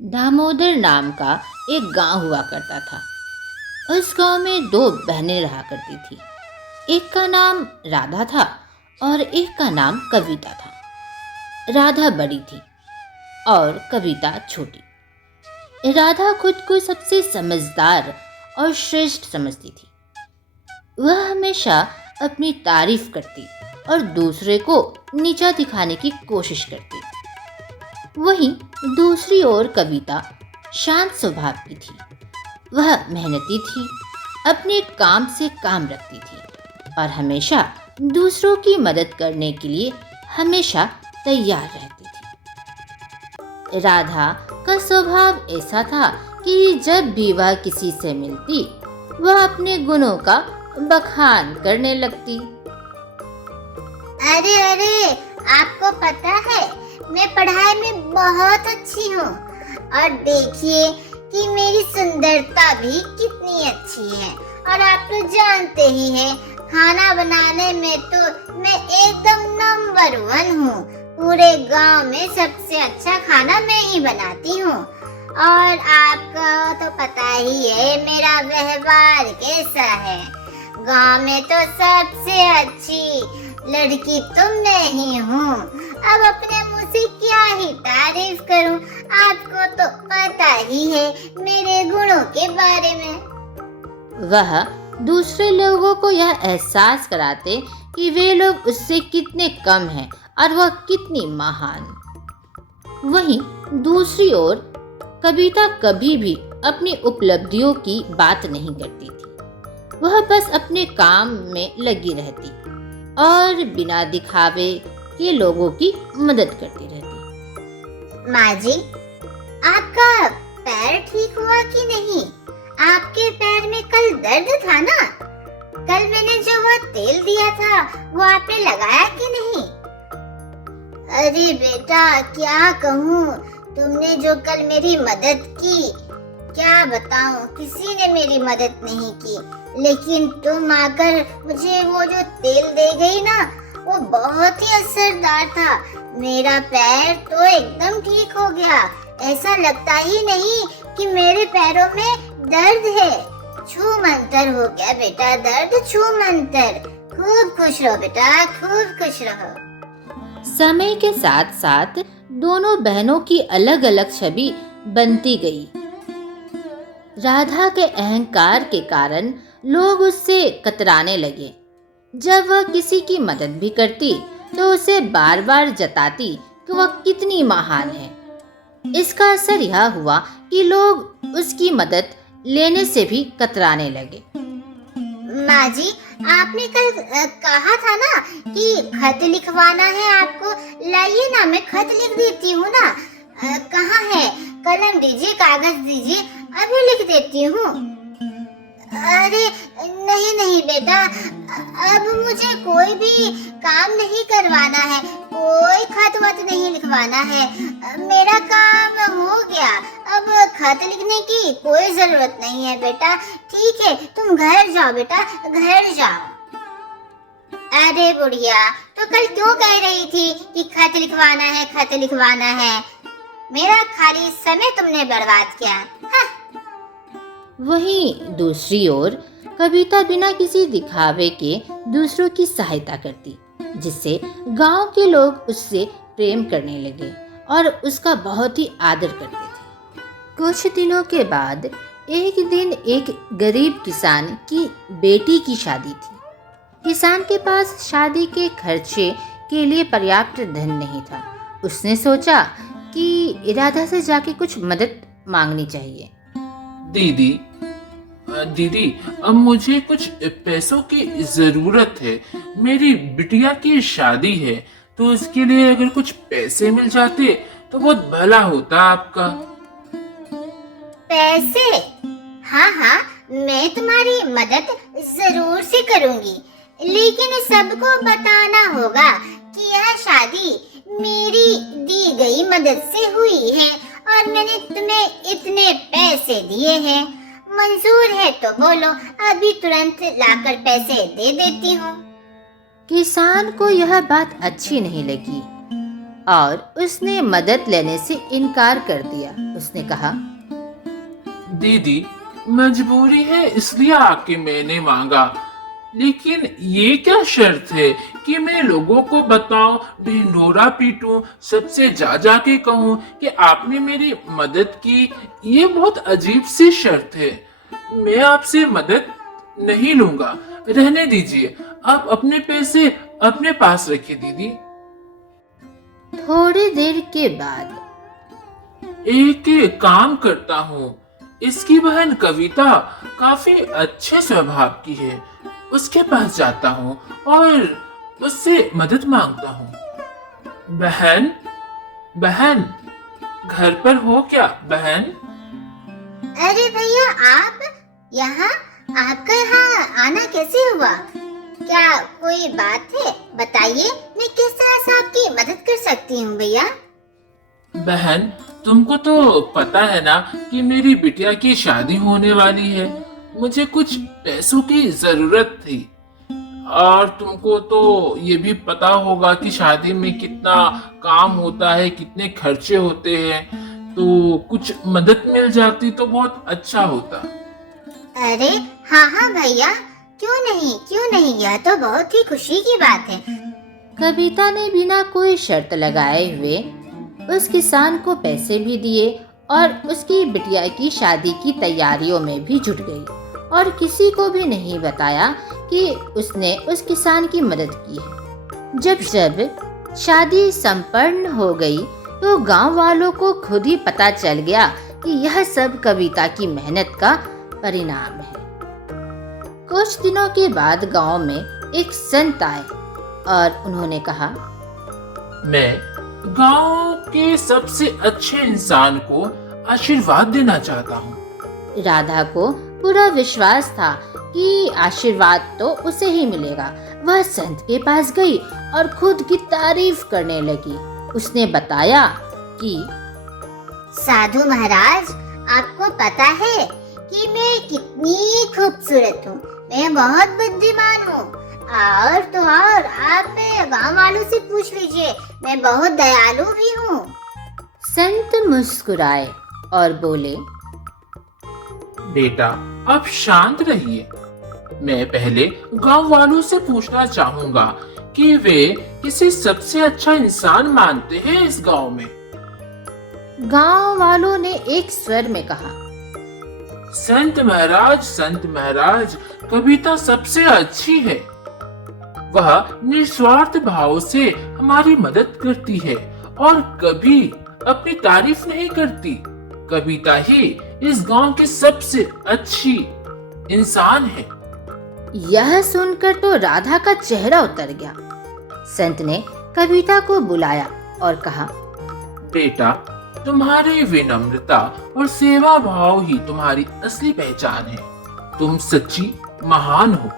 दामोदर नाम का एक गांव हुआ करता था। उस गांव में दो बहनें रहा करती थी। एक का नाम राधा था और एक का नाम कविता था। राधा बड़ी थी और कविता छोटी। राधा खुद को सबसे समझदार और श्रेष्ठ समझती थी। वह हमेशा अपनी तारीफ करती और दूसरे को नीचा दिखाने की कोशिश करती। वहीं दूसरी ओर कविता शांत स्वभाव की थी। वह मेहनती थी, अपने काम से काम रखती थी और हमेशा दूसरों की मदद करने के लिए हमेशा तैयार रहती थी। राधा का स्वभाव ऐसा था कि जब भी वह किसी से मिलती, वह अपने गुणों का बखान करने लगती। अरे अरे, आपको पता है मैं पढ़ाई में बहुत अच्छी हूँ और देखिए कि मेरी सुंदरता भी कितनी अच्छी है। और आप तो जानते ही हैं, खाना बनाने में तो मैं एकदम नंबर 1 हूँ। पूरे गांव में सबसे अच्छा खाना मैं ही बनाती हूँ। और आपको तो पता ही है मेरा व्यवहार कैसा है। गांव में तो सबसे अच्छी लड़की तो मैं ही हूँ। अब अपने मुंह से क्या ही तारीफ करूँ, आपको तो पता ही है मेरे गुणों के बारे में। वह दूसरे लोगों को यह एहसास कराते कि वे लोग उससे कितने कम हैं और वह कितनी महान। वहीं दूसरी ओर कविता कभी भी अपनी उपलब्धियों की बात नहीं करती थी। वह बस अपने काम में लगी रहती और बिना दिखावे के लोगों की मदद करती रहती। माँ जी, आपका पैर ठीक हुआ कि नहीं? आपके पैर में कल दर्द था ना? कल मैंने जो वह तेल दिया था वो आपने लगाया कि नहीं? अरे बेटा, क्या कहूँ, तुमने जो कल मेरी मदद की, क्या बताऊँ, किसी ने मेरी मदद नहीं की। लेकिन तुम आकर मुझे वो जो तेल दे गई ना, वो बहुत ही असरदार था। मेरा पैर तो एकदम ठीक हो गया। ऐसा लगता ही नहीं कि मेरे पैरों में दर्द है। छू मंतर हो गया बेटा, दर्द छू मंतर। खूब खुश रहो बेटा, खूब खुश रहो। समय के साथ साथ दोनों बहनों की अलग अलग छवि बनती गई। राधा के अहंकार के कारण लोग उससे कतराने लगे। जब वह किसी की मदद भी करती तो उसे बार बार जताती कि वह कितनी महान है। इसका असर यह हुआ कि लोग उसकी मदद लेने से भी कतराने लगे। माँ जी, आपने कल कहा था ना कि खत लिखवाना है आपको। लाइए ना, मैं खत लिख देती हूँ ना। कहाँ है? कलम दीजिए, कागज दीजिए, अभी लिख देती हूँ। अरे नहीं नहीं बेटा, अब मुझे कोई भी काम नहीं करवाना है, कोई खत वत नहीं लिखवाना है। मेरा काम हो गया, अब खत लिखने की कोई जरूरत नहीं है बेटा। ठीक है, तुम घर जाओ बेटा, घर जाओ। अरे बुढ़िया, तो कल क्यों कह रही थी कि खत लिखवाना है, खत लिखवाना है? मेरा खाली समय तुमने बर्बाद किया। हाँ। वहीं दूसरी ओर कविता बिना किसी दिखावे के दूसरों की सहायता करती, जिससे गांव के लोग उससे प्रेम करने लगे और उसका बहुत ही आदर करते थे। कुछ दिनों के बाद एक दिन एक गरीब किसान की बेटी की शादी थी। किसान के पास शादी के खर्चे के लिए पर्याप्त धन नहीं था। उसने सोचा कि राधा से जाके कुछ मदद मांगनी चाहिए। दीदी दीदी, अब मुझे कुछ पैसों की जरूरत है। मेरी बिटिया की शादी है, तो इसके लिए अगर कुछ पैसे मिल जाते तो बहुत भला होता आपका। पैसे? हाँ हाँ, मैं तुम्हारी मदद जरूर से करूंगी, लेकिन सबको बताना होगा कि यह शादी मेरी दी गई मदद से हुई है और मैंने तुम्हें इतने पैसे दिए हैं। मंजूर है तो बोलो, अभी तुरंत लाकर पैसे दे देती हूँ। किसान को यह बात अच्छी नहीं लगी। और उसने मदद लेने से इनकार कर दिया। उसने कहा, दीदी, मजबूरी है इसलिए आके मैंने मांगा, लेकिन ये क्या शर्त है कि मैं लोगों को बताऊं, ढिंढोरा पीटूं, सबसे जा के कहूं कि आपने मेरी मदद की? ये बहुत अजीब सी शर्त है। मैं आपसे मदद नहीं लूंगा, रहने दीजिए। आप अपने पैसे अपने पास रखिए दीदी। थोड़ी देर के बाद एक काम करता हूँ, इसकी बहन कविता काफी अच्छे स्वभाव की है, उसके पास जाता हूँ और उससे मदद मांगता हूँ। बहन, बहन, घर पर हो क्या बहन? अरे भैया, आप यहाँ, आपका यहाँ आना कैसे हुआ? क्या कोई बात है? बताइए, मैं किस तरह से आपकी मदद कर सकती हूँ भैया? बहन, तुमको तो पता है ना कि मेरी बिटिया की शादी होने वाली है। मुझे कुछ पैसों की जरूरत थी, और तुमको तो ये भी पता होगा कि शादी में कितना काम होता है, कितने खर्चे होते हैं, तो कुछ मदद मिल जाती तो बहुत अच्छा होता। अरे हाँ भैया, क्यों नहीं, यह तो बहुत ही खुशी की बात है। कविता ने बिना कोई शर्त लगाए हुए उस किसान को पैसे भी दिए और उसकी बिटिया की शादी की तैयारियों में भी जुट गई और किसी को भी नहीं बताया कि उसने उस किसान की मदद की है। जब शादी संपन्न हो गई तो गांव वालों को खुद ही पता चल गया कि यह सब कविता की मेहनत का परिणाम है। कुछ दिनों के बाद गांव में एक संत आए और उन्होंने कहा, मैं गांव के सबसे अच्छे इंसान को आशीर्वाद देना चाहता हूँ। राधा को पूरा विश्वास था कि आशीर्वाद तो उसे ही मिलेगा। वह संत के पास गई और खुद की तारीफ करने लगी। उसने बताया कि साधु महाराज, आपको पता है कि मैं कितनी खूबसूरत हूँ, मैं बहुत बुद्धिमान हूँ, और तो और आप मेरे गाँव वालों से पूछ लीजिए, मैं बहुत दयालु भी हूँ। संत मुस्कुराए और बोले, बेटा, आप शांत रहिए। मैं पहले गांव वालों से पूछना चाहूंगा कि वे किसे सबसे अच्छा इंसान मानते हैं इस गांव में। गांव वालों ने एक स्वर में कहा, संत महाराज, कविता सबसे अच्छी है। वह निस्वार्थ भाव से हमारी मदद करती है और कभी अपनी तारीफ नहीं करती। कविता ही इस गांव की सबसे अच्छी इंसान है। यह सुनकर तो राधा का चेहरा उतर गया। संत ने कविता को बुलाया और कहा, बेटा, तुम्हारी विनम्रता और सेवा भाव ही तुम्हारी असली पहचान है। तुम सच्ची महान हो।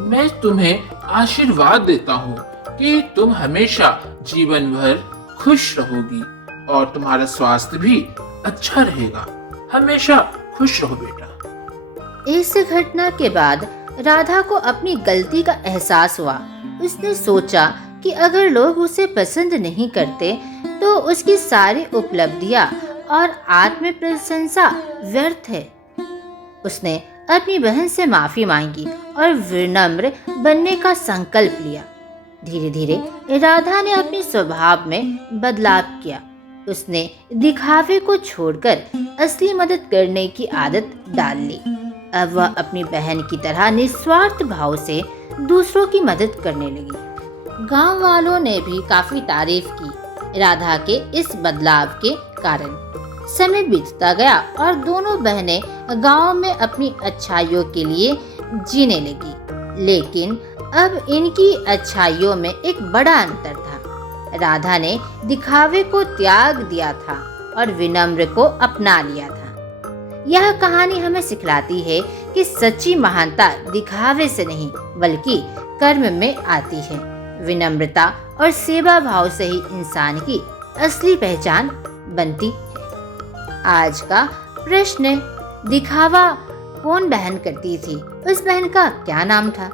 मैं तुम्हें आशीर्वाद देता हूँ कि तुम हमेशा जीवन भर खुश रहोगी और तुम्हारा स्वास्थ्य भी अच्छा रहेगा। हमेशा खुश रहो बेटा। इस घटना के बाद राधा को अपनी गलती का एहसास हुआ। उसने सोचा कि अगर लोग उसे पसंद नहीं करते तो उसकी सारी उपलब्धियां और आत्म प्रशंसा व्यर्थ है। उसने अपनी बहन से माफी मांगी और विनम्र बनने का संकल्प लिया। धीरे धीरे राधा ने अपने स्वभाव में बदलाव किया। उसने दिखावे को छोड़कर असली मदद करने की आदत डाल ली। अब वह अपनी बहन की तरह निस्वार्थ भाव से दूसरों की मदद करने लगी। गांव वालों ने भी काफी तारीफ की राधा के इस बदलाव के कारण। समय बीतता गया और दोनों बहनें गांव में अपनी अच्छाइयों के लिए जीने लगी। लेकिन अब इनकी अच्छाइयों में एक बड़ा अंतर था। राधा ने दिखावे को त्याग दिया था और विनम्र को अपना लिया था। यह कहानी हमें सिखलाती है कि सच्ची महानता दिखावे से नहीं बल्कि कर्म में आती है। विनम्रता और सेवा भाव से ही इंसान की असली पहचान बनती है। आज का प्रश्न, दिखावा कौन बहन करती थी? उस बहन का क्या नाम था?